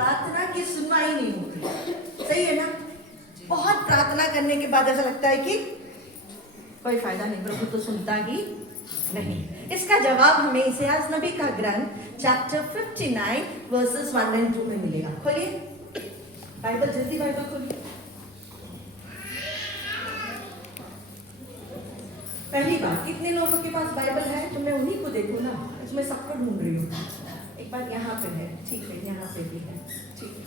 प्रार्थना की सुनवाई नहीं होती, सही है ना? बहुत प्रार्थना करने के बाद ऐसा लगता है कि कोई फायदा नहीं, प्रभु तो सुनता ही नहीं। इसका जवाब हमें इस्यास नबी का ग्रंथ चैप्टर 59 वर्सेस 1 और 2 में मिलेगा। खोलिए बाइबल, जल्दी बाइबल खोलिए। पहली बात, कितने लोगों के पास बाइबल है? तो मैं उन्हीं को देखूं ना, इसमें सबको ढूंढ रही हूँ। एक बार यहाँ पे है, ठीक है, यहाँ पे भी है, ठीक है।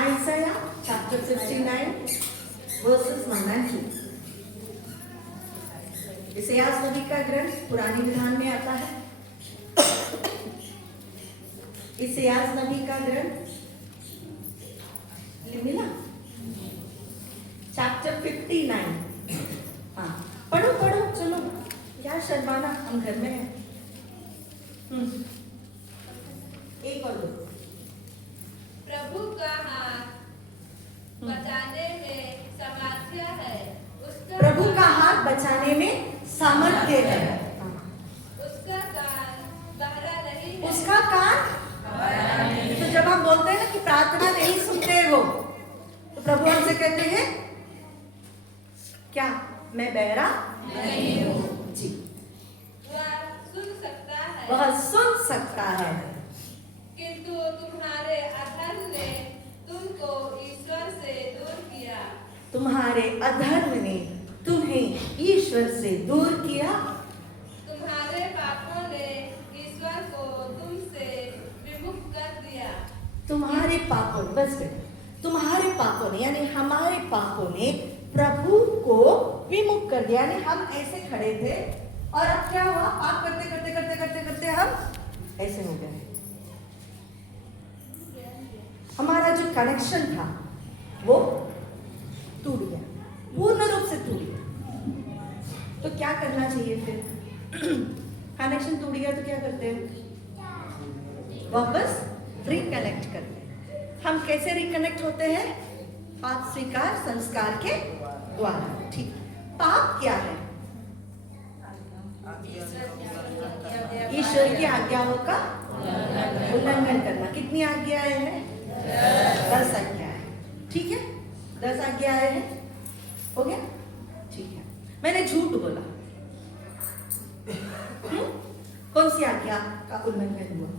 आइसाया चैप्टर 59 वर्सेस 1 और 2। इस्यास नबी का ग्रंथ पुरानी विधान में आता है। इस्यास नबी का ग्रंथ मिला चैप्टर 59। हाँ, पढ़ो पढ़ो, चलो, क्या शर्माना, हम घर में हैं। एक और दो। प्रभु का हाथ बचाने में सामर्थ्य है, उसका प्रभु का हाथ बचाने में सामर्थ्य है, उसका कान बहरा नहीं है। उसका कान। तो जब हम बोलते हैं ना कि प्रार्थना नहीं सुनते वो, तो प्रभु हमसे कहते हैं क्या? मैं बहरा नहीं हूँ जी। वह सुन सकता है, वह सुन सकता है, किंतु तुम्हारे अधर्म ने तुमको ईश्वर से दूर किया। तुम्हारे अधर्म ने तुम्हें ईश्वर से दूर किया। तुम्हारे पापों ने ईश्वर को तुमसे विमुख कर दिया। तुम्हारे पापों, बस तुम्हारे पापों ने, यानी हमारे पापों ने प्रभु को विमुख कर दिया। यानी हम ऐसे खड़े थे और अब क्या हुआ? पाप करते करते करते करते करते हम ऐसे हो गए। हमारा जो कनेक्शन था वो टूट गया, पूर्ण रूप से टूट गया। तो क्या करना चाहिए फिर? कनेक्शन टूट गया तो क्या करते हैं? वापस रिकनेक्ट करते हैं। हम कैसे रिकनेक्ट होते हैं? पाप स्वीकार संस्कार के द्वारा। ठीक, पाप क्या है? ईश्वर की आज्ञाओं का उल्लंघन करना। कितनी आज्ञाएं हैं? 10 आज्ञाएं। ठीक है, 10 आज्ञाएं हैं, हो गया? ठीक है। मैंने झूठ बोला, कौन सी आज्ञा का उल्लंघन हुआ?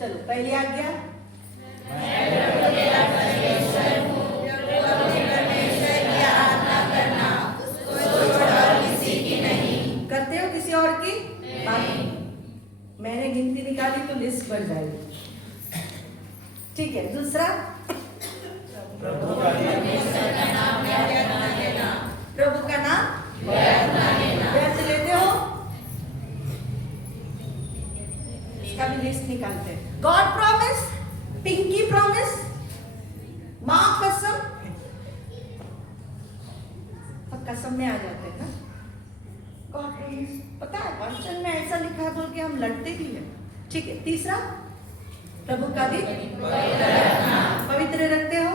चलो, पहली आज्ञा, करते हो किसी और की बात? मैंने गिनती निकाली तो लिस्ट बढ़ जाएगी। ठीक है, दूसरा, प्रभु का नाम व्यर्थ लेते हो, इसका भी लिस्ट निकालते हैं। गॉड प्रॉमिस, पिंकी प्रॉमिस, माँ कसम, अब कसम में आ जाते हैं ना। गॉड प्रॉमिस, पता है क्वेश्चन में ऐसा लिखा है बोल के हम लड़ते भी हैं। ठीक है, तीसरा, प्रभु का दिन पवित्र रखते हो।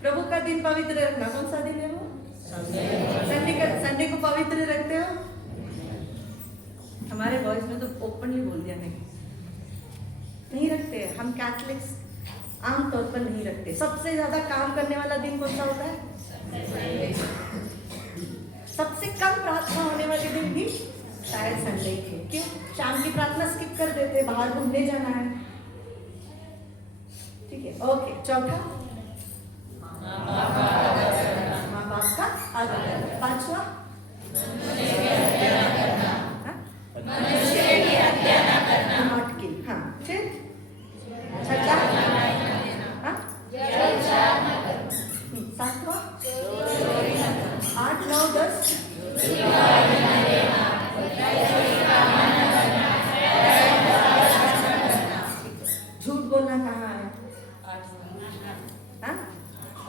प्रभु का दिन पवित्र रखना, कौन सा दिन है वो? संडे को पवित्र रखते हो। हमारे बॉयज में तो ओपनली बोल दिया नहीं रखते हैं। हम कैथलिक्स आमतौर पर नहीं रखते। सबसे ज्यादा काम करने वाला दिन कौन सा होता है? सबसे कम प्रार्थना होने वाले दिन भी शायद संडे ही। क्यों? शाम की प्रार्थना स्किप कर देते, बाहर घूमने जाना है। ठीक है, ओके। चौथा, माँ बाप का आदर। पांचवा, नॉट किल। हाँ, फिर छठा, सातवां, 8, 9, 10, झूठ बोलना कहाँ है? हाँ?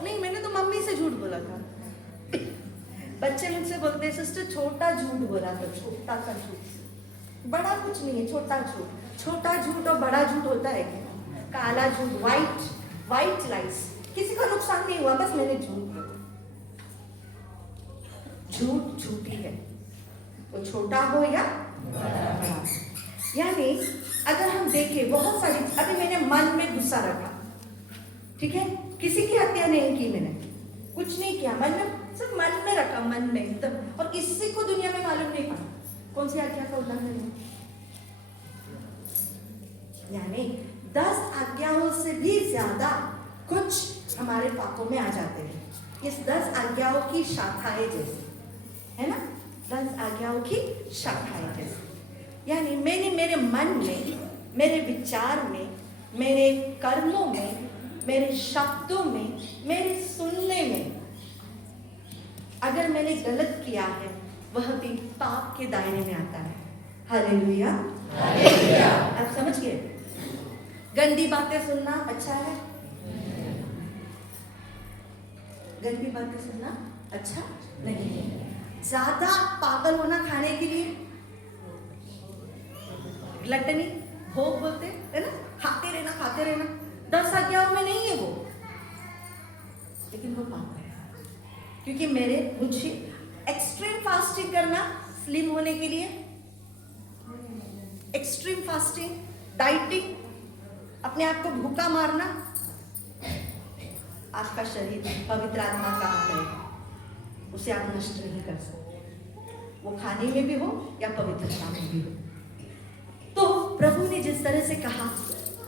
नहीं, मैंने तो मम्मी से झूठ बोला था। बच्चे मुझसे बोलते हैं सिस्टर छोटा झूठ बोला था, छोटा सा झूठ, बड़ा कुछ नहीं है, छोटा झूठ। छोटा झूठ और बड़ा झूठ होता है क्या? काला झूठ, व्हाइट लाइस, किसी को नुकसान नहीं हुआ, बस मैंने झूठ बोला। झूठ झूठी है, वो छोटा हो या बड़ा। यानी अगर हम देखें बहुत सारी, अभी मैंने मन में गुस्सा रखा, ठीक है, किसी की हत्या नहीं की मैंने, कुछ नहीं किया, मन में सिर्फ मन में रखा, मन में एकदम, और किसी को दुनिया में मालूम नहीं पड़ा, कौन सी आज्ञा का उल्लंघन है? यानी 10 आज्ञाओं से भी ज्यादा कुछ हमारे पापों में आ जाते हैं। इस 10 आज्ञाओं की शाखाएं जैसे, है ना, 10 आज्ञाओं की शाखाएं जैसे। यानी मैंने मेरे मन में, मेरे विचार में, मेरे कर्मों में, मेरे शब्दों में, मेरे सुनने में अगर मैंने गलत किया है, वह भी पाप के दायरे में आता है। Hallelujah, hallelujah. आप समझ गए? गंदी बातें सुनना अच्छा है? गंदी बातें सुनना अच्छा नहीं है। ज्यादा पागल होना खाने के लिए, ग्लटनी, भोग बोलते है ना, खाते रहना 10 आज्ञाओं में नहीं है वो, लेकिन वो पाप है। क्योंकि मुझे एक्सट्रीम फास्टिंग करना, स्लिम होने के लिए एक्सट्रीम फास्टिंग, डाइटिंग, अपने आप को भूखा मारना, आपका शरीर पवित्र आत्मा का हाथ है, उसे आप नष्ट नहीं कर सकते, वो खाने में भी हो या पवित्रता में भी हो। तो प्रभु ने जिस तरह से कहा,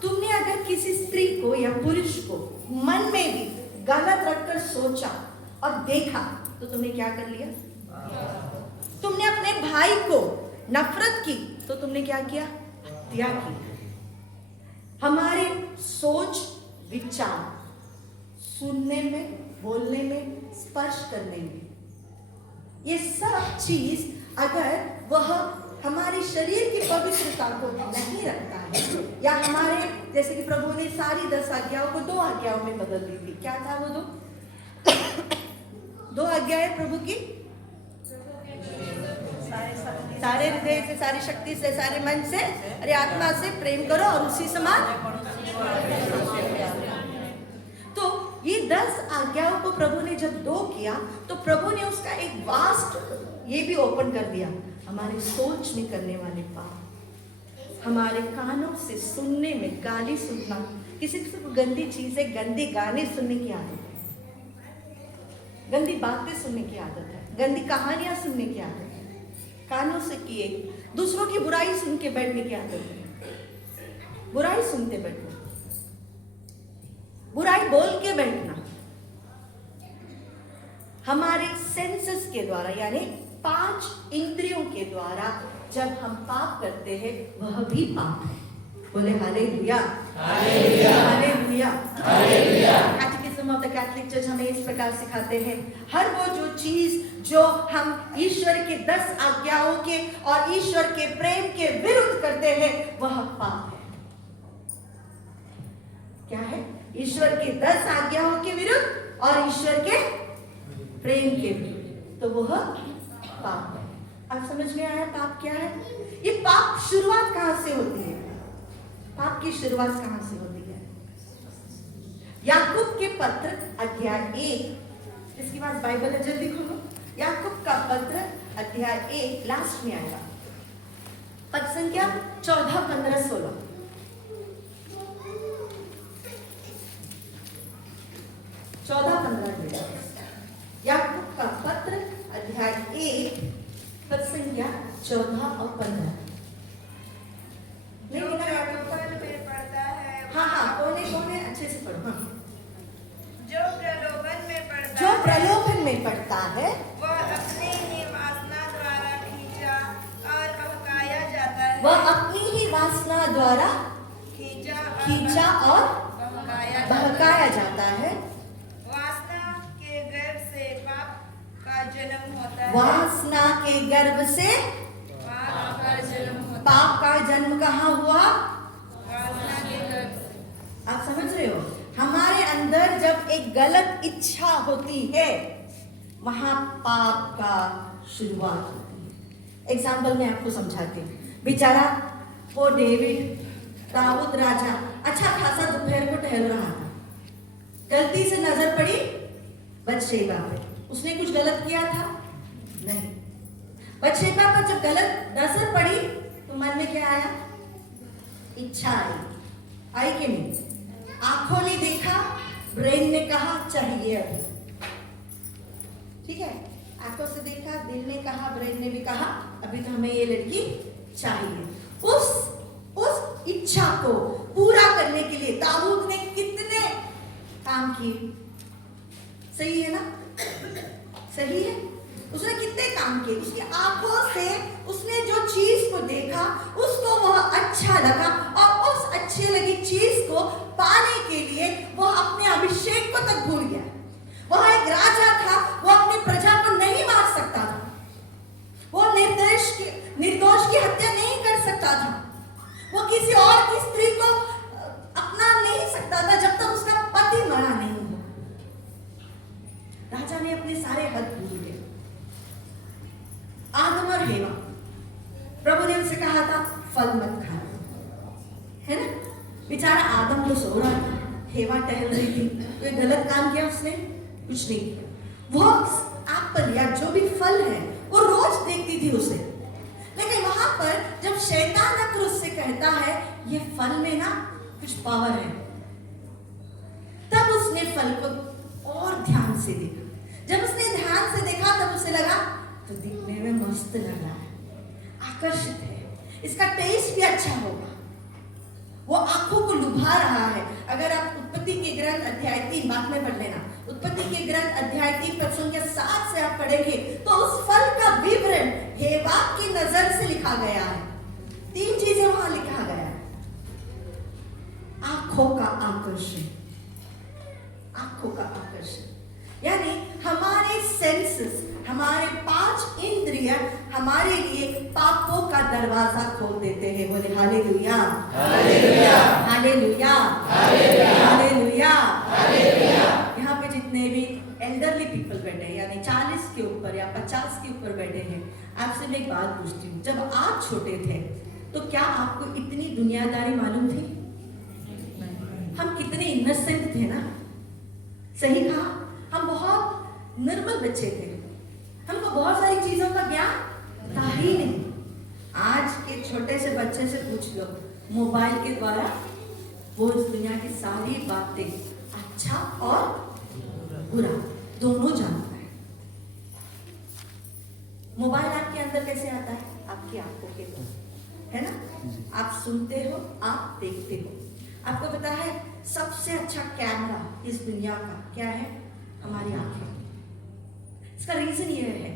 तुमने अगर किसी स्त्री को या पुरुष को मन में भी गलत रखकर सोचा और देखा, तो तुमने क्या कर लिया? तुमने अपने भाई को नफरत की, तो तुमने क्या किया? हत्या की। हमारे सोच, विचार, सुनने में, बोलने में, स्पर्श करने में, ये सब चीज अगर वह हमारे शरीर की पवित्रता को नहीं रखता है, या हमारे, जैसे कि प्रभु ने सारी 10 आज्ञाओं को 2 आज्ञाओं में बदल दी थी। क्या था वो 2 आज्ञाएं प्रभु की? सारे हृदय से, सारी शक्ति से, सारे मन से, अरे आत्मा से प्रेम करो और उसी समान। तो ये 10 आज्ञाओं को प्रभु ने जब 2 किया, तो प्रभु ने उसका एक वास्ट ये भी ओपन कर दिया, हमारे सोच में करने वाले पाप, हमारे कानों से सुनने में, गाली सुनना, किसी को गंदी चीजें, गंदे गाने सुनने की आदत है, गंदी बातें सुनने की आदत है, गंदी कहानियां सुनने की आदत है, कानों से किए, दूसरों की बुराई सुन के बैठने की आदत है, बुराई सुनते बैठना, बुराई बोल के बैठना, हमारे सेंसेस के द्वारा, यानी 5 इंद्रियों के द्वारा जब हम पाप करते हैं, वह भी पाप है। बोले hallelujah, hallelujah, hallelujah, hallelujah. Catechism of the Catholic church हमें इस प्रकार सिखाते हैं, हर वो जो चीज जो हम ईश्वर के 10 आज्ञाओं के और ईश्वर के प्रेम के विरुद्ध करते हैं, वह पाप है। क्या है? ईश्वर के 10 आज्ञाओं के विरुद्ध और ईश्वर के प्रेम के विरुद्ध, तो वह पाप है। अब समझ में आया पाप क्या है? ये पाप शुरुआत कहां से होती है? पाप की शुरुआत कहां से होती है? याकूब के पत्र अध्याय 1, इसके बाद बाइबल है, जल्दी खोलो। याकूब का पत्र अध्याय 1 लास्ट में आएगा, पद संख्या 14, 15, 16। याकूब का पत्र अध्याय 1 पद संख्या 14 और 15। जो प्रलोभन में पड़ता है, हाँ, कोने अच्छे से पढ़ो। हाँ। जो प्रलोभन में पड़ता जो है, प्रलोभन में पड़ता है, वह अपनी ही वासना द्वारा खींचा और बहकाया जाता है। वह अपनी ही वासना द्वारा खींचा और बहकाया जाता है। वासना के गर्भ से पाप का जन्म होता है। वासना के गर्भ से पाप का जन्म होता है। पाप का जन्म कहाँ हुआ? वासना के गर्भ से। आप समझ रहे हो? हमारे अंदर जब एक गलत इच्छा होती है, वहां पाप का शुरुआत होती है। एग्जाम्पल मैं आपको समझाती हूँ। बेचारा वो डेविड, दाऊद राजा अच्छा खासा दोपहर को टहल रहा था, गलती से नजर पड़ी बतशेबा पे। उसने कुछ गलत किया था? नहीं। बछेपा पर जब गलत नजर पड़ी तो मन में क्या आया? इच्छा आई कि नहीं? आंखों ने देखा, ब्रेन ने कहा चाहिए अभी। ठीक है, आंखों से देखा, दिल ने कहा, ब्रेन ने भी कहा अभी तो हमें ये लड़की चाहिए। उस इच्छा को पूरा करने के लिए दाऊद ने कितने काम किए? सही है ना? सही है। उसने कितने काम किए? उसकी आंखों से उसने जो चीज को देखा उसको वह अच्छा लगा और उस अच्छी लगी चीज को पाने के लिए वह अपने अभिषेक को तक भूल गया। वह एक राजा था, वो अपनी प्रजा को नहीं मार सकता था, वो निर्दोष की हत्या नहीं कर सकता था, वो किसी और की स्त्री को अपना नहीं सकता था जब तक उसका पति मरा नहीं हो। राजा ने अपने सारे हद भूल गए। आदम और हेवा, प्रभु ने उनसे कहा था फल मत खाना, है ना? बेचारा आदम तो सो रहा था, हेवा टहल रही थी, कोई गलत काम किया उसने? कुछ नहीं किया। वो एप्पल या जो भी फल है वो रोज देखती थी उसे, लेकिन वहां पर जब शैतान आकर उससे कहता है ये फल में ना कुछ पावर है, तब उसने फल को और ध्यान से देखा। जब उसने ध्यान से देखा तब उसे लगा तो दिखने में मस्त लग रहा है, आकर्षित है, इसका टेस्ट भी अच्छा होगा। वो आंखों को लुभा रहा है। अगर आप उत्पत्ति के ग्रंथ अध्याय 3 बाद में पढ़ लेना, उत्पत्ति के ग्रंथ अध्याय 3 पद संख्या 7 से आप पढ़ेंगे तो उस फल का विवरण हेवा की नजर से लिखा गया है। 3 चीजें वहां लिखा गया है। आंखों का आकर्षण, आंखों का आकर्षण यानी हमारे सेंसेस, हमारे 5 इंद्रिय हमारे लिए पापों का दरवाजा खोल देते हैं। बोले hallelujah, hallelujah, hallelujah, hallelujah, hallelujah. यहाँ पे जितने भी एल्डरली पीपल बैठे हैं, यानी 40 के ऊपर या 50 के ऊपर बैठे हैं, आपसे मैं एक बात पूछती हूँ, जब आप छोटे थे तो क्या आपको इतनी दुनियादारी मालूम थी? हम कितने इनोसेंट थे ना? सही कहा, हम बहुत निर्मल बच्चे थे, हमको बहुत सारी चीजों का ज्ञान था ही नहीं। आज के छोटे से बच्चे से पूछ लो, मोबाइल के द्वारा वो इस दुनिया की सारी बातें अच्छा और बुरा दोनों जानता है। मोबाइल आपके अंदर कैसे आता है? आपकी आंखों के द्वारा, है ना? आप सुनते हो, आप देखते हो। आपको पता है सबसे अच्छा कैमरा इस दुनिया का क्या है? हमारी आंखें। इसका रीजन ये है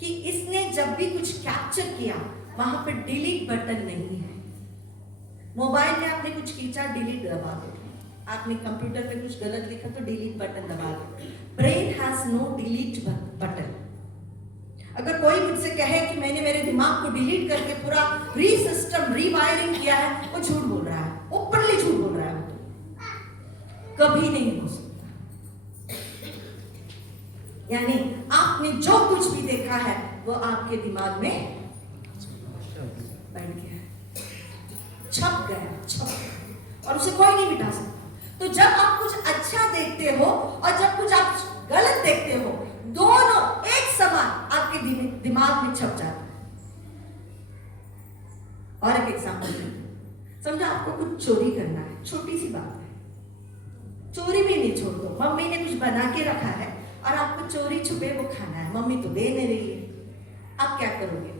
कि इसने जब भी कुछ कैप्चर किया वहां पर डिलीट बटन नहीं है। मोबाइल में आपने कुछ खींचा, डिलीट दबा दो। आपने कंप्यूटर पे कुछ गलत लिखा तो डिलीट बटन दबा दो। Brain has no delete button. अगर कोई मुझसे कहे कि मैंने मेरे दिमाग को डिलीट करके पूरा रीसिस्टम रीवायरिंग किया है, वो झूठ बोल रहा है, ओपनली झूठ बोल रहा है। वो तो कभी नहीं हो सकता। यानी आपने जो कुछ भी देखा है वो आपके दिमाग में बैठ गया, छप गया, और उसे कोई नहीं मिटा सकता। तो जब आप कुछ अच्छा देखते हो और जब कुछ आप गलत देखते हो, दोनों एक समान आपके दिमाग में छप जाता है। और एक एग्जांपल समझो, आपको कुछ चोरी करना है, छोटी सी बात है, चोरी भी नहीं छोड़ दो। मम्मी ने कुछ बना के रखा है और आपको चोरी छुपे वो खाना है, मम्मी तो दे नहीं रही है, आप क्या करोगे?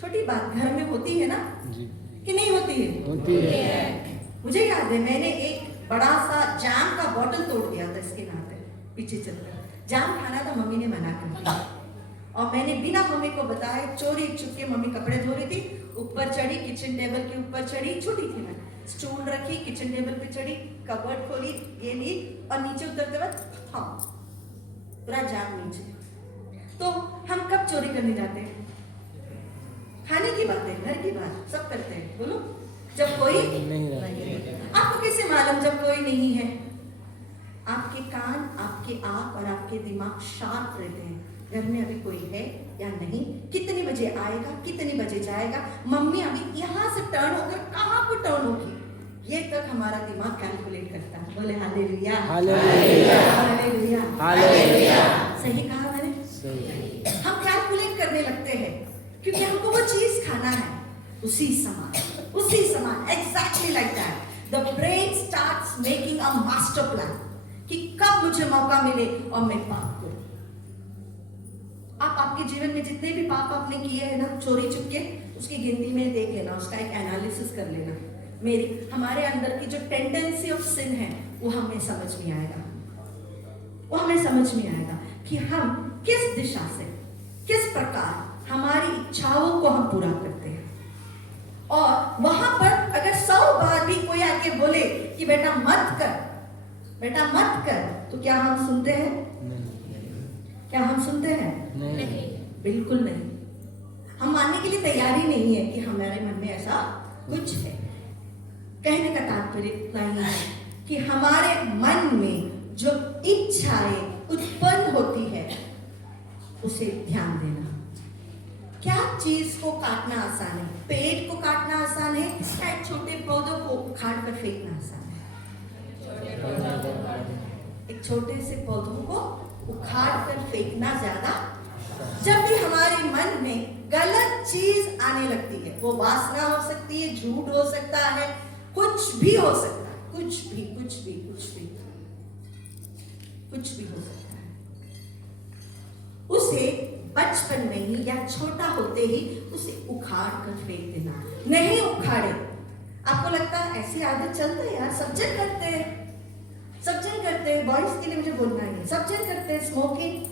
छोटी बात घर में होती है ना जी। कि नहीं होती है? होती है। मुझे याद है मैंने एक बड़ा सा जाम का बोतल तोड़ दिया था इसके नाते पीछे चलकर। जाम खाना था, मम्मी ने मना कर दिया और मैंने बिना मम्मी को बताए चोरी छुप के, मम्मी कपड़े धो रही थी, ऊपर चढ़ी, किचन टेबल के ऊपर चढ़ी, छोटी थी मैं, स्टूल रखी, किचन टेबल पे चढ़ी, कबर्ड खोली, ये ली और नीचे उतरते वक्त हाँ पूरा जाम नीचे। तो हम कब चोरी करने जाते हैं? खाने की बात है, घर की बात सब करते हैं, बोलो जब कोई नहीं है। आपको कैसे मालूम जब कोई नहीं है? आपके कान, आपके आंख और आपके दिमाग शार्प रहते हैं। घर में अभी कोई है या नहीं, कितने बजे आएगा, कितने बजे जाएगा, मम्मी अभी यहाँ से टर्न होकर कहाँ को टर्न होगी, ये तक हमारा दिमाग कैलकुलेट करता है। बोले हालेलुया, हालेलुया, हालेलुया, हालेलुया। सही कहा मैंने? सही। हम कैलकुलेट करते खाना है, उसी समान exactly like that the brain starts making a master plan कि कब मुझे मौका मिले और मैं पाप करूं। आप आपके जीवन में जितने भी पाप आपने किए हैं ना, चोरी चुपके, उसकी गिनती में देख लेना, उसका एक एनालिसिस कर लेना। हमारे अंदर की जो टेंडेंसी ऑफ सिन है वो हमें समझ में आएगा कि हम किस दिशा से, किस प्रकार हमारी इच्छाओं को हम पूरा करते हैं। और वहां पर अगर 100 बार भी कोई आके बोले कि बेटा मत कर, तो क्या हम सुनते हैं? नहीं, बिल्कुल नहीं। हम मानने के लिए तैयार ही नहीं है कि हमारे मन में ऐसा कुछ है। कहने का तात्पर्य इतना ही है कि हमारे मन में जो इच्छाएं उत्पन्न होती है उसे ध्यान देना। क्या चीज को काटना आसान है? पेड़ को काटना आसान है या छोटे पौधों को उखाड़ कर फेंकना आसान है? एक छोटे से पौधों को उखाड़ कर फेंकना ज्यादा। जब भी हमारे मन में गलत चीज आने लगती है, वो वासना हो सकती है, झूठ हो सकता है, कुछ भी हो सकता है, कुछ भी हो सकता है, उसे बचपन में ही या छोटा होते ही उसे उखाड़ कर फेंक देना। नहीं उखाड़े, आपको लगता है ऐसी आदत चलता है यार, सब जन करते हैं, बॉयज के लिए मुझे बोलना है, सब जन करते हैं, स्मोकिंग,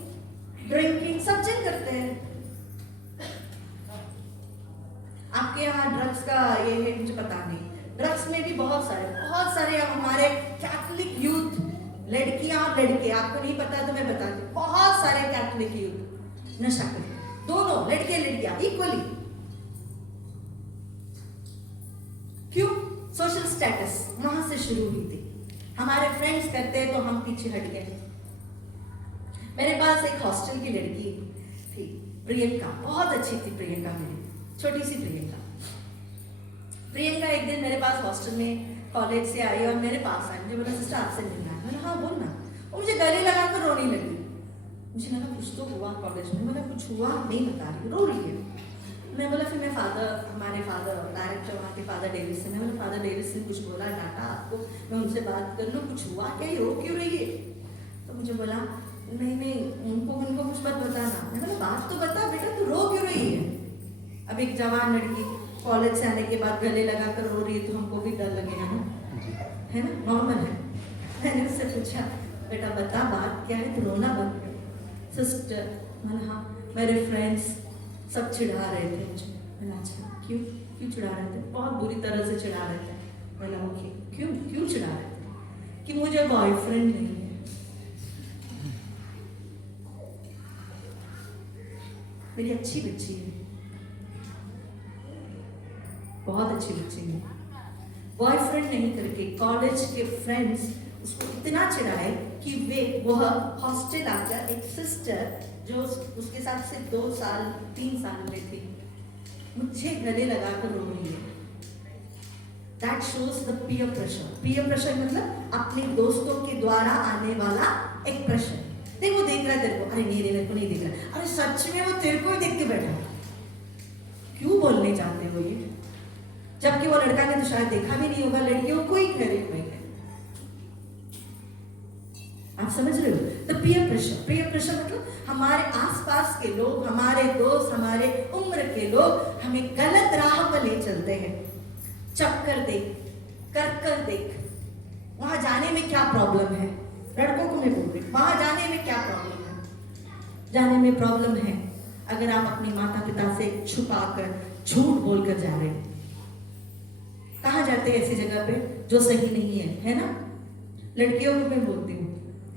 ड्रिंकिंग सब जन करते हैं। आपके यहाँ ड्रग्स का ये है मुझे पता नहीं, ड्रग्स में भी बहुत सारे हमारे कैथोलिक यूथ, लड़कियां और लड़के, आपको नहीं पता तो मैं बताती हूँ, बहुत सारे कैथोलिक यूथ नशा करते हैं, दोनों लड़के लड़कियां इक्वली। क्यों? सोशल स्टेटस वहां से शुरू हुई थी। हमारे फ्रेंड्स करते तो हम पीछे हट गए। मेरे पास एक हॉस्टल की लड़की थी, प्रियंका, बहुत अच्छी थी प्रियंका, मेरी छोटी सी प्रियंका एक दिन मेरे पास हॉस्टल में कॉलेज से आई और मेरे पास आई, मुझे बोला सिस्टर आपसे मिलना है। मैंने हाँ बोलना। और मुझे गले लगा कर रोने लगी। मुझे लगा कुछ तो हुआ कॉलेज में, मैंने कुछ हुआ नहीं बता रही, रो रही है। मैं बोला, फिर मैं हमारे फादर डायरेक्टर वहाँ के फादर डेविस से, मैं बोला फादर डेविस ने कुछ बोला, डांटा आपको, मैं उनसे बात कर लूँ, कुछ हुआ क्या, रो क्यों रही है? तो मुझे बोला नहीं उनको कुछ मत बताना। मैं बोला बात तो बता बेटा, तू रो क्यों रही है? अब एक जवान लड़की कॉलेज से आने के बाद गले लगा कर रो रही है तो हमको भी डर लगेगा ना, है ना, नॉर्मल है। मैंने उससे पूछा बेटा बता बात क्या है, तो रोना बंद कर। सिस्टर, मैंने हाँ मेरे फ्रेंड्स सब चिढ़ा रहे थे मुझे। मैंने अच्छा क्यों चिढ़ा रहे थे? बहुत बुरी तरह से चिढ़ा रहे थे। मैंने ओके क्यों चिढ़ा रहे थे? कि मुझे बॉयफ्रेंड नहीं है। मेरी अच्छी बच्ची है, बहुत अच्छी बच्ची है, बॉयफ्रेंड नहीं करके कॉलेज के फ्रेंड्स उसको इतना चिढ़ाए कि वह हॉस्टल आकर एक सिस्टर जो उसके साथ से 2-3 साल में थी, मुझे गले लगाकर रो रही है। That shows the peer pressure. Peer pressure मतलब अपने दोस्तों के द्वारा आने वाला एक प्रेशर। देख वो देख रहा है तेरे को, अरे नहीं मेरे को नहीं देख रहा, अरे सच में वो तेरे को ही देख के बैठा। क्यों बोलने जाते हो ये? जबकि वो लड़का ने तो शायद देखा भी नहीं होगा, लड़कियों को ही कह रहे हो। आप समझ रहे हो? तो पीयर प्रेशर मतलब हमारे आसपास के लोग, हमारे दोस्त, हमारे उम्र के लोग हमें गलत राह पर ले चलते हैं। चक्कर देख, कर देख, वहां जाने में क्या प्रॉब्लम है? लड़कों को मैं बोल रही हूं, वहां जाने में क्या प्रॉब्लम है? जाने में प्रॉब्लम है अगर आप अपने माता पिता से छुपाकर झूठ बोलकर जा रहे हैं। कहाँ जाते हैं ऐसी जगह पे जो सही नहीं है ना? लड़कियों को मैं बोलती हूँ,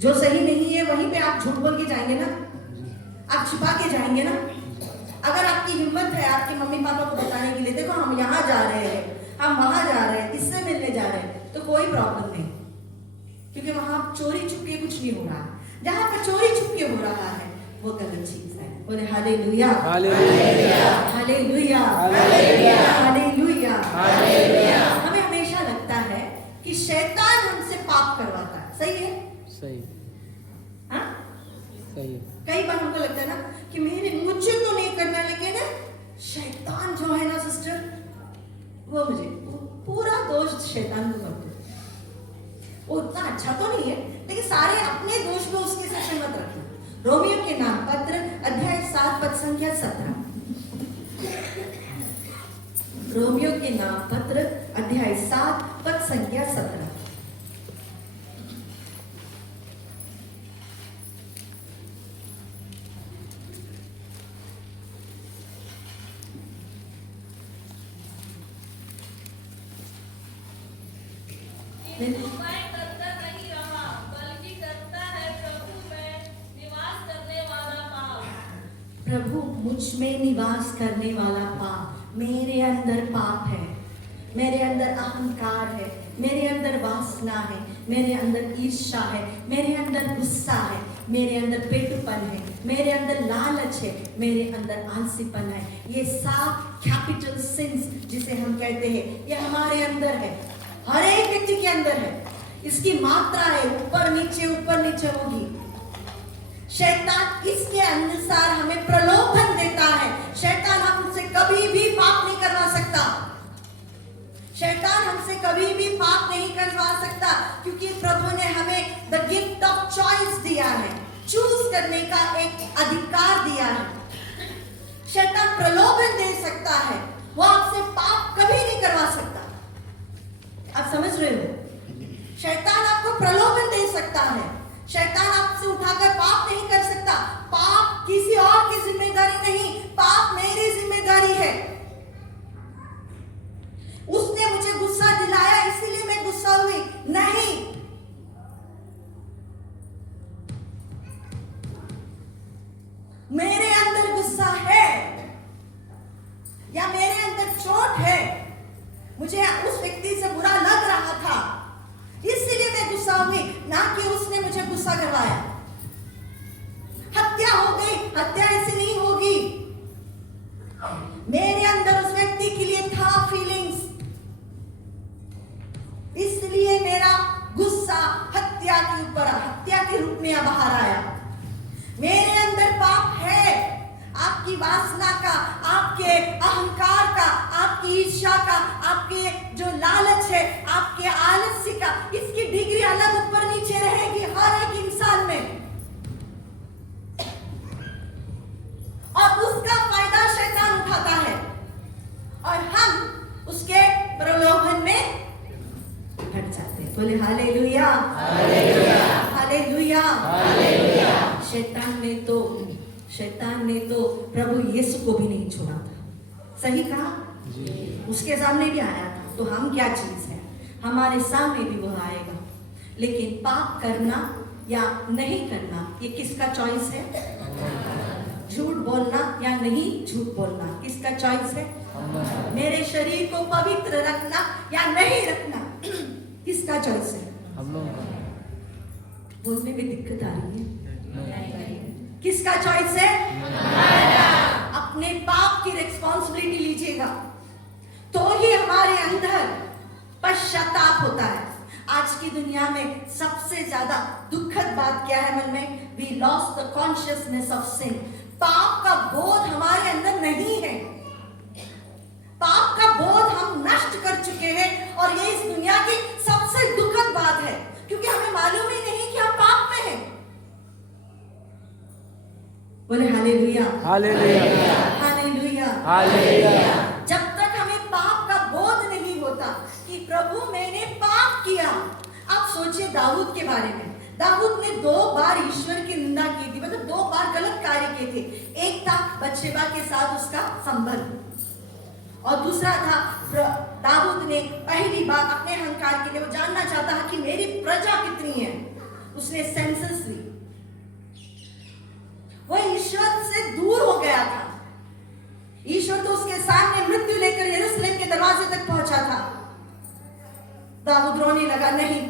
जो सही नहीं है वहीं पे आप झूठ बोल के जाएंगे ना, आप छुपा के जाएंगे ना। अगर आपकी हिम्मत है आपके मम्मी पापा को बताने के लिए, देखो हम यहाँ जा रहे हैं, हम वहां जा रहे हैं, इससे मिलने जा रहे हैं, तो कोई प्रॉब्लम नहीं, क्योंकि वहां चोरी छुपके कुछ नहीं हो रहा है। जहां पर चोरी छुपके हो रहा है वो गलत चीज है। बोले hallelujah, hallelujah, hallelujah, hallelujah, hallelujah. हमें हमेशा लगता है कि शैतान हमसे पाप करवाता है, सही है? सही। हाँ? सही। कई बार हमको लगता है ना कि मुझे तो नहीं करना, लेकिन शैतान जो है ना शैतान को मत दो। वो उतना अच्छा तो नहीं है, लेकिन सारे अपने दोष में उसके साथ मत रखना। रोमियो के नाम पत्र अध्याय 7 पद संख्या 17। रोमियो के नाम पत्र अध्याय 7 पद संख्या 17। उपाय करता नहीं रहा, बल्कि करता है प्रभु में निवास करने वाला पाप। प्रभु मुझ में निवास करने वाला पाप, मेरे अंदर पाप है, मेरे अंदर अहंकार है, मेरे अंदर वासना है, मेरे अंदर ईर्ष्या है, मेरे अंदर गुस्सा है, मेरे अंदर पेटुपन है, मेरे अंदर लालच है, मेरे अंदर आलसीपन है। ये 7 कैपिटल सिंस जिसे हम कहते हैं, ये हमारे अंदर है, हर एक व्यक्ति के अंदर है। इसकी मात्रा है ऊपर नीचे होगी। शैतान इसके अनुसार हमें प्रलोभन देता है। शैतान हमसे कभी भी पाप नहीं करवा सकता। शैतान हमसे कभी भी पाप नहीं करवा सकता, क्योंकि प्रभु ने हमें द गिफ्ट ऑफ चॉइस दिया है, चूज करने का एक अधिकार दिया है। शैतान प्रलोभन दे सकता है, वो आपसे पाप कभी नहीं करवा सकता। आप समझ रहे हो? शैतान आपको प्रलोभन दे सकता है, शैतान आपसे उठाकर पाप नहीं कर सकता। पाप किसी और की जिम्मेदारी नहीं, पाप मेरी जिम्मेदारी है। उसने मुझे गुस्सा दिलाया इसीलिए मैं गुस्सा हुई, नहीं। मेरे अंदर गुस्सा है या मेरे अंदर चोट है, मुझे उस व्यक्ति से बुरा लग रहा था इसलिए मैं गुस्सा हुई, ना कि उसने मुझे गुस्सा करवाया। हत्या हो गई, हत्या ऐसे नहीं होगी। मेरे अंदर उस व्यक्ति के लिए था फीलिंग्स, इसलिए मेरा गुस्सा हत्या के ऊपर, हत्या के रूप में बाहर आया। मेरे अंदर पाप है, आपकी वासना का, आपके अहंकार का, आपकी ईर्ष्या का, आपके जो लालच है, आपके आलस्य का, इसकी डिग्री अलग ऊपर नीचे रहेगी हर एक इंसान में, और उसका फायदा शैतान उठाता है, और हम उसके प्रलोभन में हट जाते हैं। बोले हालेलुया, हालेलुया, हालेलुया, हालेलुया। शैतान ने तो प्रभु यीशु को भी नहीं छोड़ा था। सही कहा? उसके सामने भी आया था, तो हम क्या चीज है, हमारे सामने भी वह आएगा। लेकिन पाप करना या नहीं करना, ये किसका चॉइस है? झूठ बोलना या नहीं झूठ बोलना, किसका चॉइस है? मेरे शरीर को पवित्र रखना या नहीं रखना, किसका चॉइस है? बोलने में दिक्कत आ रही है, किसका चॉइस है? अपने पाप की रिस्पॉन्सिबिलिटी लीजिएगा, तो ही हमारे अंदर पश्चाताप होता है। आज की दुनिया में सबसे ज्यादा दुखद बात क्या है मन में? We lost the consciousness of sin. पाप का बोध हमारे अंदर नहीं है, पाप का बोध हम नष्ट कर चुके हैं, और ये इस दुनिया की सबसे दुखद बात है, क्योंकि हमें मालूम ही नहीं कि हम पाप में हैं। बोले हालेलुया, हालेलुया, हालेलुया, हालेलुया। जब तक हमें पाप का बोध नहीं होता कि प्रभु मैंने पाप किया। आप सोचिए दाऊद के बारे में, दाऊद ने 2 बार ईश्वर की निंदा की थी, मतलब 2 बार गलत कार्य किए थे। एक था बत्शेबा के साथ उसका संबंध, और दूसरा था दाऊद ने पहली बार अपने अहंकार के लिए, वो जानना चाहता है कि मेरी प्रजा कितनी है, उसने सेंसस ली। वह ईश्वर से दूर हो गया था। ईश्वर तो उसके सामने मृत्यु लेकर यरूशलेम के दरवाजे तक पहुंचा था। दाऊद रोने लगा, नहीं,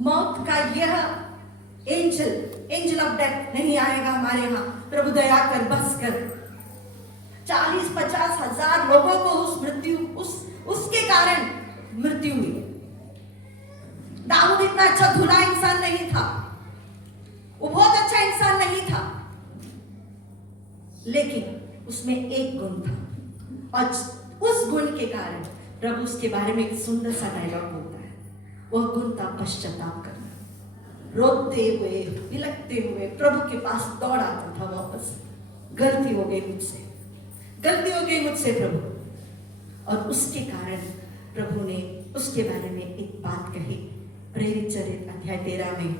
मौत का यह एंजल ऑफ डेथ नहीं आएगा हमारे यहाँ, प्रभु दया कर, बस कर। 40-50 हजार लोगों को उसके कारण मृत्यु हुई। दाऊद इतना अच्छा धुला इंसान नहीं था, वो बहुत अच्छा इंसान नहीं था, लेकिन उसमें एक गुण था, और उस गुण के कारण प्रभु उसके बारे में एक सुंदर सा डायलॉग बोलता है, वह गुण था पश्चाताप करना। रोते हुए बिलखते हुए प्रभु के पास दौड़ आता था वापस, गलती हो गई मुझसे प्रभु। और उसके कारण प्रभु ने उसके बारे में एक बात कही, प्रेरित चरित्र अध्याय 13 में,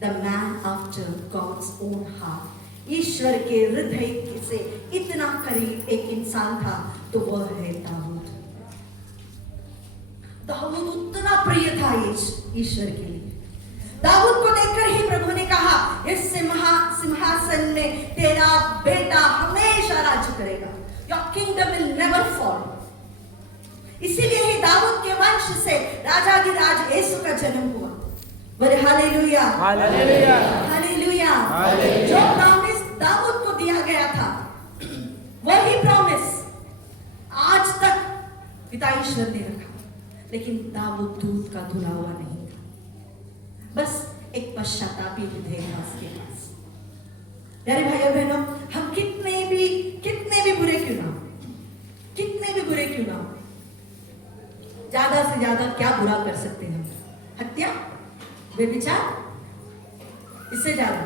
the man after God's own heart, ईश्वर के हृदय से इतना करीब एक इंसान था तो वह है दाऊद। दाऊद उतना प्रिय था ईश्वर के लिए। दाऊद को देखकर ही प्रभु ने कहा, इस सिंहासन में तेरा बेटा हमेशा राज्य करेगा, your kingdom will never fall. इसीलिए ही दाऊद के वंश से राजाधिराज यीशु का जन्म हुआ। बोले हालेलुया, हालेलुया, हालेलुया। हालेलुया। जो प्रॉमिस दाऊद को दिया गया था, वही प्रॉमिस आज तक पिता ईश्वर ने रखा, लेकिन दाऊद दूध का धुला हुआ नहीं था, बस एक पश्चातापी हृदय था उसके पास। प्यारे भाइयों बहनों, हम कितने भी बुरे क्यों ना हो, ज्यादा से ज्यादा क्या बुरा कर सकते हैं? हत्या, व्यभिचार, इससे ज्यादा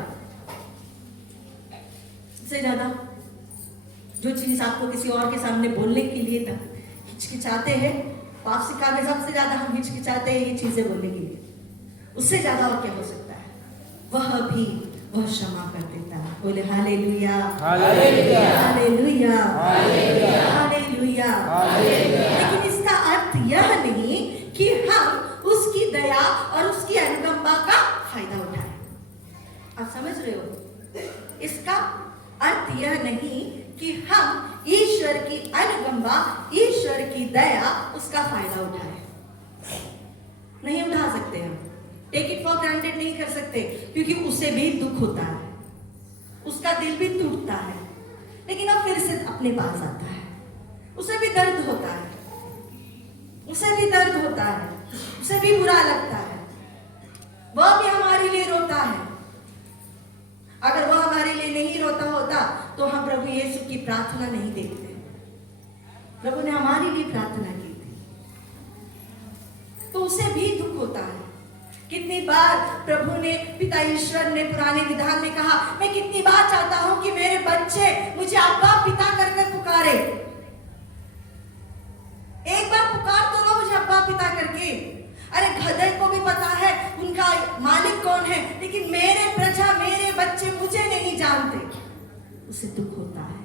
जो चीज आपको किसी और के सामने बोलने के लिए तक हिचकिचाते हैं, पाप सिखाने सबसे ज्यादा हम हिचकिचाते हैं ये चीजें बोलने के लिए, उससे ज्यादा और क्या हो सकता है? वह क्षमा कर देता है। बोले hallelujah, hallelujah, hallelujah, hallelujah, hallelujah. Hallelujah. लेकिन इसका अर्थ यह नहीं कि हम उसकी दया और उसकी अनुकंपा का फायदा उठाएं। आप समझ रहे हो? इसका अर्थ यह नहीं कि हम ईश्वर की अनुकंपा, ईश्वर की दया, उसका फायदा उठाएं। नहीं उठा सकते हम, टेक इट फॉर ग्रांटेड नहीं कर सकते, क्योंकि उसे भी दुख होता है, उसका दिल भी टूटता है, लेकिन अब फिर से अपने पास आता है, उसे भी दर्द होता है, उसे भी बुरा लगता है, वह भी हमारे लिए रोता है। अगर वह हमारे लिए नहीं रोता होता तो हम प्रभु यीशु की प्रार्थना नहीं देखते। प्रभु ने हमारे लिए प्रार्थना की थी, तो उसे भी दुख होता है। कितनी बार प्रभु ने, पिता ईश्वर ने पुराने विधान में कहा, मैं कितनी बार चाहता हूं कि मेरे बच्चे मुझे अब्बा पिता कर पुकारे। एक बार पुकार तो लो मुझे अब्बा पिता करके। अरे गधे को भी पता है उनका मालिक कौन है, लेकिन मेरे प्रजा, मेरे बच्चे मुझे नहीं जानते, उसे दुख होता है।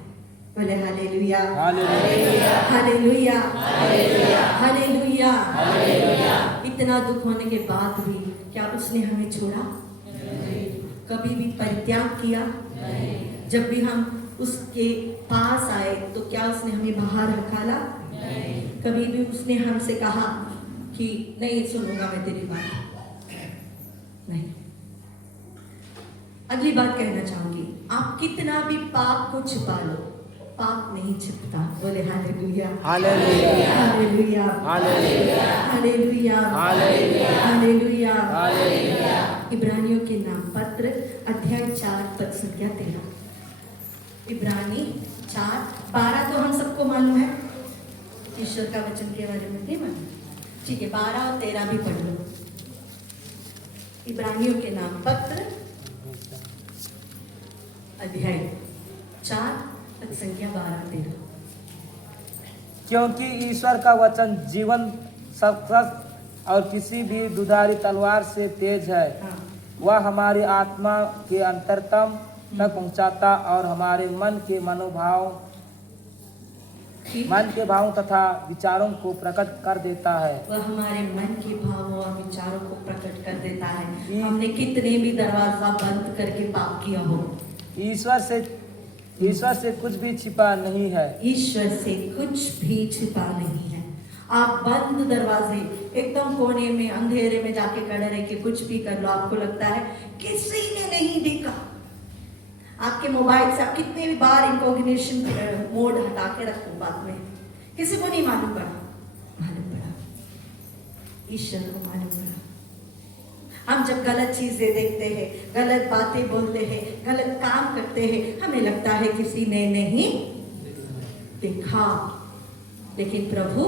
बोले hallelujah, hallelujah, hallelujah, hallelujah, hallelujah, hallelujah. इतना दुख होने के बाद भी क्या उसने हमें छोड़ा? कभी भी परित्याग किया? जब भी हम उसके पास आए तो क्या उसने हमें बाहर रखाला? कभी भी उसने हमसे कहा कि नहीं सुनूंगा मैं तेरी बात? नहीं। अगली बात कहना चाहूंगी, आप कितना भी पाप को छुपा लो, पाप नहीं छिपता। बोले hallelujah, hallelujah, hallelujah, hallelujah, hallelujah, hallelujah, hallelujah. Hallelujah. इब्रानियों के नाम पत्र अध्याय 4 पद संख्या 13। इब्रानी 4:12 तो हम सबको मालूम है, ईश्वर का वचन के बारे में नहीं मालूम? ठीक है, 12 और 13 भी पढ़ लो। इब्रानियों के नाम पत्र अध्याय 4 पद संख्या 12-13। क्योंकि ईश्वर का वचन जीवन सशक्त और किसी भी दुधारी तलवार से तेज है। हाँ। वह हमारी आत्मा के अंतरतम तक पहुंचाता और हमारे मन के भावों तथा विचारों को प्रकट कर देता है। वह हमारे मन के भावों और विचारों को प्रकट कर देता है। हमने कितने भी दरवाजा बंद करके पाप किया हो, ईश्वर से कुछ भी छिपा नहीं है। ईश्वर से कुछ भी छिपा नहीं है। आप बंद दरवाजे एकदम कोने में अंधेरे में जाके खड़े रह के कुछ भी कर लो, आपको लगता है किसी ने नहीं देखा। आपके मोबाइल से आप कितने भी बार इनकॉग्निशन मोड हटा के रखो, बाद में किसी को नहीं मालूम पड़ा, ईश्वर को मालूम पड़ा। हम जब गलत चीजें देखते हैं, गलत बातें बोलते हैं, गलत काम करते हैं, हमें लगता है किसी ने नहीं देखा, लेकिन प्रभु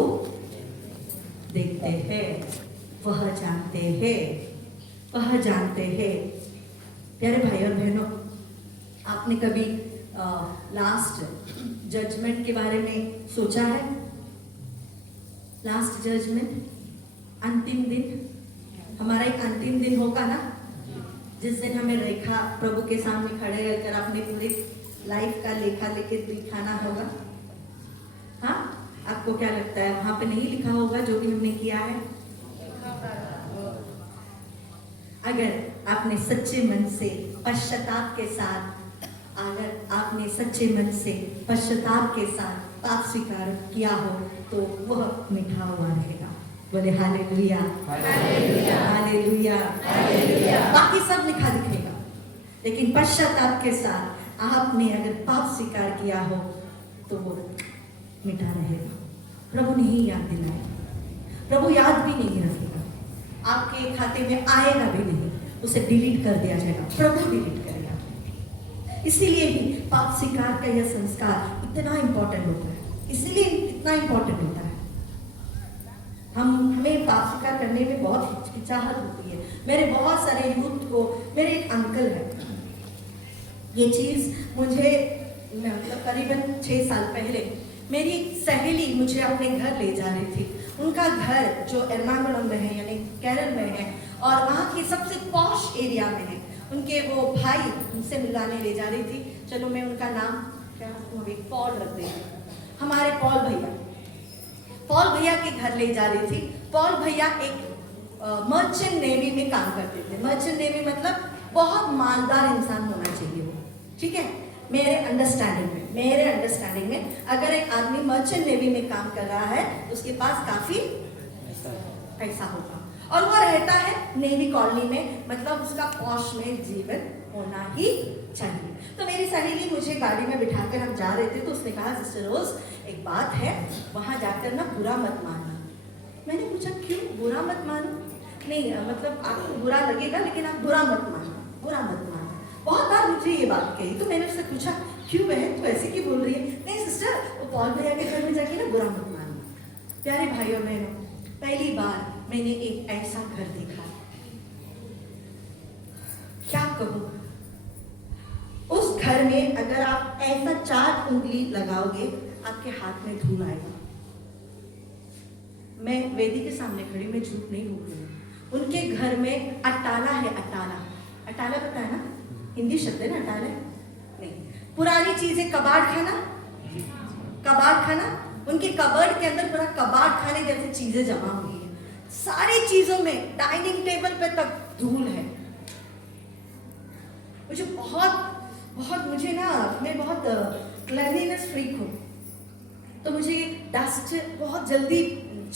देखते हैं, वह जानते हैं, वह जानते हैं। प्यारे भाई और बहनों, आपने कभी लास्ट जजमेंट के बारे में सोचा है? लास्ट जजमेंट, अंतिम दिन, हमारा एक अंतिम दिन होगा ना, जिस दिन हमें रेखा प्रभु के सामने खड़े रहकर अपने पूरे लाइफ का लेखा लेके दिखाना होगा। हाँ, आपको क्या लगता है वहां पे नहीं लिखा होगा जो भी हमने किया है? अगर आपने सच्चे मन से पश्चाताप के साथ, अगर आपने सच्चे मन से पश्चाताप के साथ पाप स्वीकार किया हो तो वह मिठा हुआ रहेगा। बोले हालेलुया, हालेलुया, हालेलुया, हालेलुया। बाकी सब लिखा दिखेगा, लेकिन पश्चाताप के साथ आपने अगर पाप स्वीकार किया हो तो वो मिठा रहेगा। प्रभु ने ही याद दिलाया, प्रभु याद भी नहीं रखेगा, आपके खाते में आएगा भी नहीं, उसे डिलीट कर दिया जाएगा, प्रभु डिलीट करेगा। इसीलिए ही पाप स्वीकार का यह संस्कार इतना इंपॉर्टेंट होता है, इसीलिए इतना इंपॉर्टेंट होता है। हमें पाप स्वीकार करने में बहुत हिचकिचाहट होती है। मेरे बहुत सारे यूथ को, मेरे एक अंकल है, ये चीज मुझे मतलब करीबन 6 साल पहले मेरी एक सहेली मुझे अपने घर ले जा रही थी। उनका घर जो एर्नाकुलम में है, यानी केरल में है, और वहाँ के सबसे पॉश एरिया में है। उनके वो भाई उनसे मिलाने ले जा रही थी। चलो मैं उनका नाम क्या पॉल रख देती हूँ, हमारे पॉल भैया के घर ले जा रही थी। पॉल भैया एक मर्चेंट नेवी में काम करते थे। मर्चेंट नेवी मतलब बहुत मालदार इंसान होना चाहिए वो, ठीक है। मेरे अंडरस्टैंडिंग में अगर एक आदमी मर्चेंट नेवी में काम कर रहा है तो उसके पास काफी पैसा होगा, और वो रहता है नेवी कॉलोनी में, मतलब उसका पॉश में जीवन होना ही चाहिए। तो मेरी सहेली मुझे गाड़ी में बिठाकर हम जा रहे थे, तो उसने कहा सिस्टर रोज एक बात है, वहां जाकर ना बुरा मत मानना। मैंने पूछा क्यों बुरा मत मानो? नहीं मतलब आपको बुरा लगेगा लेकिन आप बुरा मत मानना, बुरा मत मानना। बहुत बार मुझे ये बात कही, तो मैंने उससे पूछा क्यों बहन, तो ऐसे क्यों बोल रही है? नहीं सिस्टर, वो पॉल भैया के घर में जाके ना बुरा मत मानना। प्यारे भाइयों बहनों, पहली बार मैंने एक ऐसा घर देखा, क्या कहूं, उस घर में अगर आप ऐसा 4 उंगली लगाओगे आपके हाथ में धूल आएगा। मैं वेदी के सामने खड़ी, मैं झूठ नहीं बोल रही हूं। उनके घर में अटाला है, अटाला पता है ना, हिंदी शब्द है ना अटाला? नहीं, पुरानी चीजें, कबाड़ खाना, उनके कबर्ड के अंदर पूरा कबाड़ खाने जैसी चीजें जमा हुई है। सारी चीजों में डाइनिंग टेबल पे तक धूल है। मुझे मुझे ना, मैं बहुत क्लीनलीनेस फ्रीक हूँ, तो मुझे डस्ट बहुत जल्दी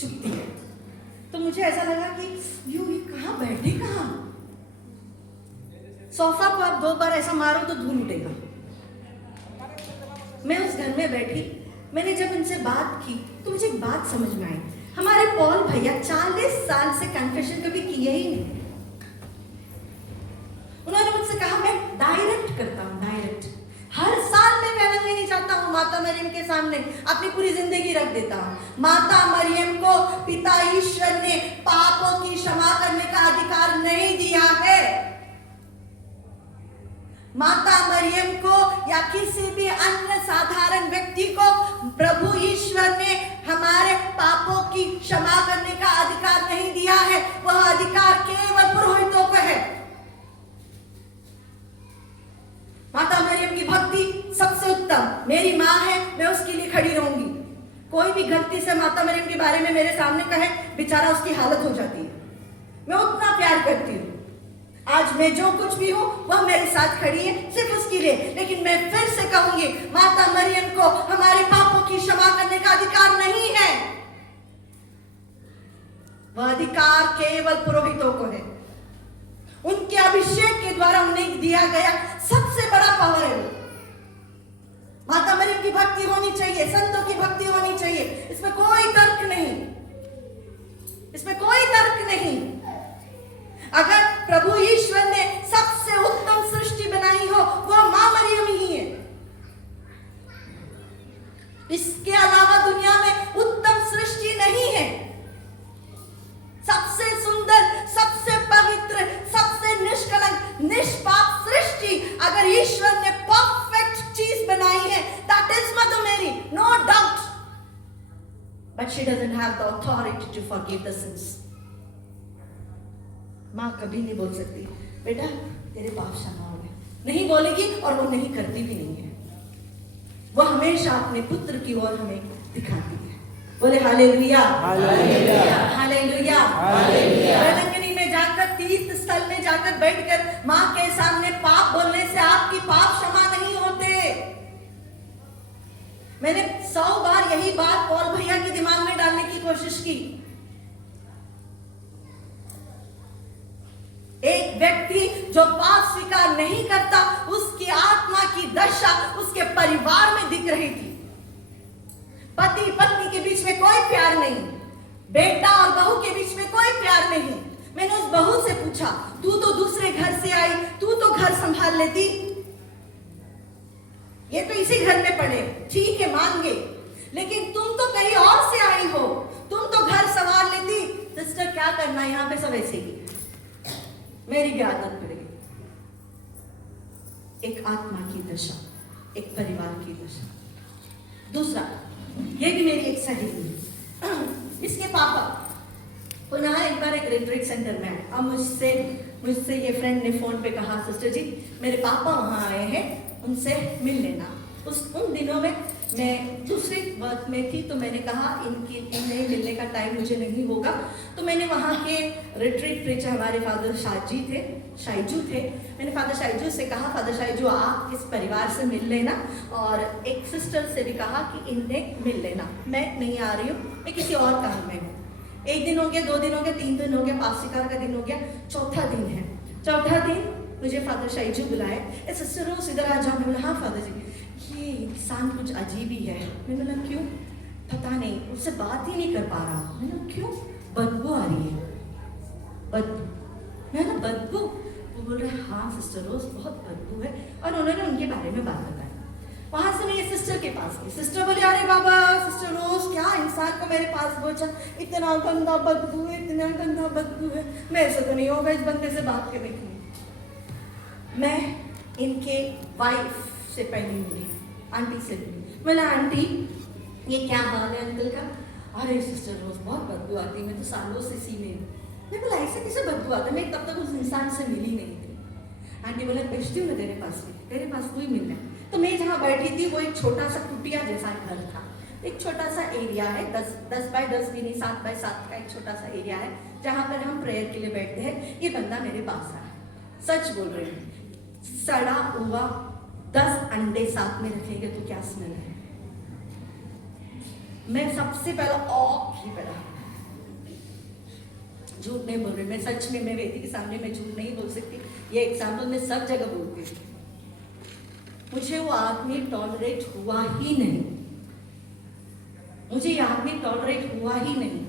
चुभती है। तो मुझे ऐसा लगा कि ये कहाँ बैठे, कहाँ? सोफा को आप 2 बार ऐसा मारो तो धूल उठेगा। मैं उस घर में बैठी, मैंने जब उनसे बात की तो मुझे एक बात समझ में आई। हमारे पॉल भैया 40 साल से कन्फेशन कभी किए ही नहीं। उन्होंने मुझसे कहा मैं डायरेक्ट करता हूँ, डायरेक्ट हर साल मैं कैलन में नहीं जाता हूँ, माता मरियम के सामने अपनी पूरी जिंदगी रख देता हूँ। माता मरियम को पिता ईश्वर ने पापों की क्षमा करने का अधिकार नहीं दिया है। माता मरियम को या किसी भी अन्य साधारण व्यक्ति को प्रभु ईश्वर ने हमारे पापों की क्षमा करने का अधिकार नहीं दिया है। वह अधिकार केवल पुरोहितों को है। माता मरियम की भक्ति सबसे उत्तम, मेरी माँ है, मैं उसके लिए खड़ी रहूंगी। कोई भी गलती से माता मरियम के बारे में मेरे सामने कहे, बेचारा उसकी हालत हो जाती है। मैं उतना प्यार करती हूँ। आज मैं जो कुछ भी हूँ वह मेरे साथ खड़ी है सिर्फ उसके लिए। लेकिन मैं फिर से कहूंगी, माता मरियम को हमारे पापों की क्षमा करने का अधिकार नहीं है। वह अधिकार केवल पुरोहितों को है। उनके अभिषेक के द्वारा उन्हें दिया गया सबसे बड़ा पावर है। माता मरियम की भक्ति होनी चाहिए, संतों की भक्ति होनी चाहिए, इसमें कोई तर्क नहीं, इसमें कोई तर्क नहीं। अगर प्रभु ईश्वर ने सबसे उत्तम सृष्टि बनाई हो वह मां मरियम ही है। इसके अलावा दुनिया में उत्तम सृष्टि नहीं है। but she doesn't have the authority to forgive the sins. माँ कभी नहीं बोल सकती बेटा तेरे पाप क्षमा हो गए, नहीं बोलेगी और वो नहीं करती भी नहीं है। वो हमेशा अपने पुत्र की ओर हमें दिखाती है। बोले हालेलुया, हालेलुया, हालेलुया, हालेलुया। रजंगनी में जाकर, तीर्थ स्थल में जाकर बैठकर माँ के सामने पाप बोलने से आपकी पाप क्षमा नहीं होते। मैंने 100 बार यही बात पॉल भैया के दिमाग में डालने की कोशिश की। एक व्यक्ति जो पाप स्वीकार नहीं करता, उसकी आत्मा की दशा उसके परिवार में दिख रही थी। पति पत्नी के बीच में कोई प्यार नहीं, बेटा और बहू के बीच में कोई प्यार नहीं। मैंने उस बहू से पूछा, तू तो दूसरे घर से आई, तू तो घर संभाल लेती, ये तो इसी घर में पड़े, ठीक है मान गए, लेकिन तुम तो कहीं और से आई हो, तुम तो घर संभाल लेती। सिस्टर क्या करना यहाँ पे, सब ऐसे ही मेरी भी आदत पड़ गई। एक आत्मा की दशा, एक परिवार की दशा। दूसरा, ये भी मेरी एक सहेली, इसके पापा पुनः एक बार एक रिट्रीट सेंटर में आए। अब मुझसे ये फ्रेंड ने फोन पे कहा, सिस्टर जी मेरे पापा वहाँ आए हैं, उनसे मिल लेना। उन दिनों में मैं दूसरी वर्क में थी, तो मैंने कहा इन्हें मिलने का टाइम मुझे नहीं होगा। तो मैंने वहाँ के रिट्रीट प्रीचर हमारे फादर शाइजू थे, मैंने फादर शाइजू से कहा, फादर शाइजू आप इस परिवार से मिल लेना, और एक सिस्टर से भी कहा कि इन्हें मिल लेना, मैं नहीं आ रही हूँ, मैं किसी और काम में हूँ। 1 दिन हो गया, 2 दिन हो गया, 3 दिन हो गया, पासिकार का दिन हो गया, चौथा दिन है। चौथा दिन मुझे फादर शाइजू बुलाए, ए सिस्टर रोज इधर आ जाओ। मैं बोला हाँ फादर जी, ये इंसान कुछ अजीब ही है। मैं बोला क्यों? पता नहीं, उससे बात ही नहीं कर पा रहा हूँ। मैंने क्यों? बदबू आ रही है। बदबू? मैंने बदबू? वो बोल रहे हाँ सिस्टर रोज बहुत बदबू है, और उन्होंने उनके बारे में बात बताई। वहां से मैं ये सिस्टर के पास गई। सिस्टर बोले अरे बाबा सिस्टर रोज क्या इंसान को मेरे पास पहुंचा, इतना गंदा बदबू है, इतना गंदा बदबू है, मेरे से तो नहीं होगा इस बंदे से बात करने की। मैं इनके वाइफ से पहले मिली, आंटी से मिली। बोला आंटी ये क्या हाल है अंकल का? अरे सिस्टर रोज बहुत बदबू आती है, मैं तो सालों से इसी में हूँ। मैं बोला ऐसे कैसे बदबू आता है, मैं तब तक उस इंसान से मिली नहीं थी। आंटी बोला भेजती हूँ ना तेरे पास भी, तेरे पास कोई मिल रहा है। तो मैं जहाँ बैठी थी वो एक छोटा सा कुटिया जैसा घर था, एक छोटा सा एरिया है, 10 बाय 10 भी नहीं, 7 बाय 7 का एक छोटा सा एरिया है, जहाँ पर हम प्रेयर के लिए बैठते हैं। ये बंदा मेरे पास आया, सच बोल रही हूँ, सड़ा हुआ 10 अंडे साथ में रखेंगे तो क्या स्मेल है। मैं सबसे पहला ऑफ ही पड़ा, झूठ नहीं बोल रही मैं, सच में मैं वेदी के सामने मैं झूठ नहीं बोल सकती, ये एग्जाम्पल मैं सब जगह बोलती हूँ। मुझे वो आदमी टॉलरेट हुआ ही नहीं, मुझे ये आदमी टॉलरेट हुआ ही नहीं।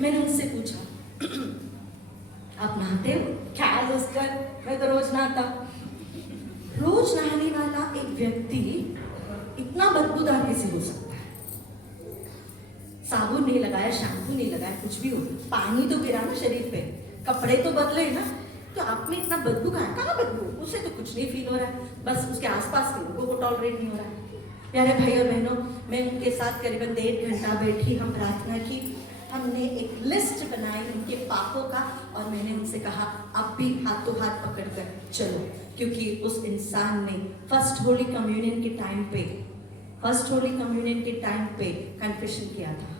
मैंने उनसे पूछा आप नहाते हो? ख्याल उसका, मैं तो रोज नहाता। रोज नहाने वाला एक व्यक्ति इतना बदबूदार कैसे हो सकता है? साबुन नहीं लगाया, शैम्पू नहीं लगाया, कुछ भी हो, पानी तो गिरा ना शरीर पे, कपड़े तो बदले ना, तो आप में इतना बदबू कहाँ बदबू? उसे तो कुछ नहीं फील हो रहा है, बस उसके आसपास के लोगों को टॉलरेट नहीं हो रहा है। प्यारे भाई और बहनों, मैं उनके साथ करीबन 1.5 घंटा बैठी, हम प्रार्थना की, हमने एक लिस्ट बनाई उनके पापों का, और मैंने उनसे कहा अब भी हाथों हाथ पकड़कर चलो, क्योंकि उस इंसान ने फर्स्ट होली कम्युनियन के टाइम पे कन्फेशन किया था।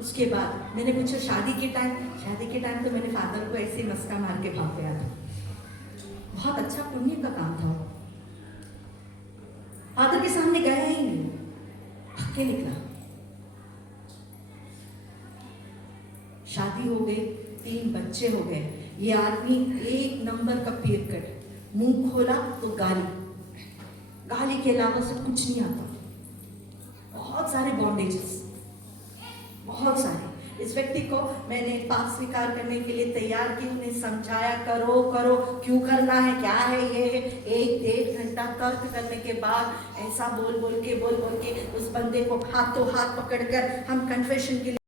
उसके बाद मैंने पूछा शादी के टाइम तो मैंने फादर को ऐसे मस्का मार के भाग गया था। बहुत अच्छा पुण्य का काम था, फादर के सामने गया ही नहीं, भाग के निकला। शादी हो गई, 3 बच्चे हो गए। ये आदमी 1 नंबर का पीर कट, मुंह खोला तो गाली के अलावा से कुछ नहीं आता। बहुत सारे बॉन्डेजेस, बहुत सारे। इस व्यक्ति को मैंने पाप स्वीकार करने के लिए तैयार की, उन्हें समझाया करो क्यों करना है, क्या है ये है। 1.5 घंटा तर्क करने के बाद ऐसा बोल के उस बंदे को हाथों हाथ पकड़कर हम कन्फेशन के लिए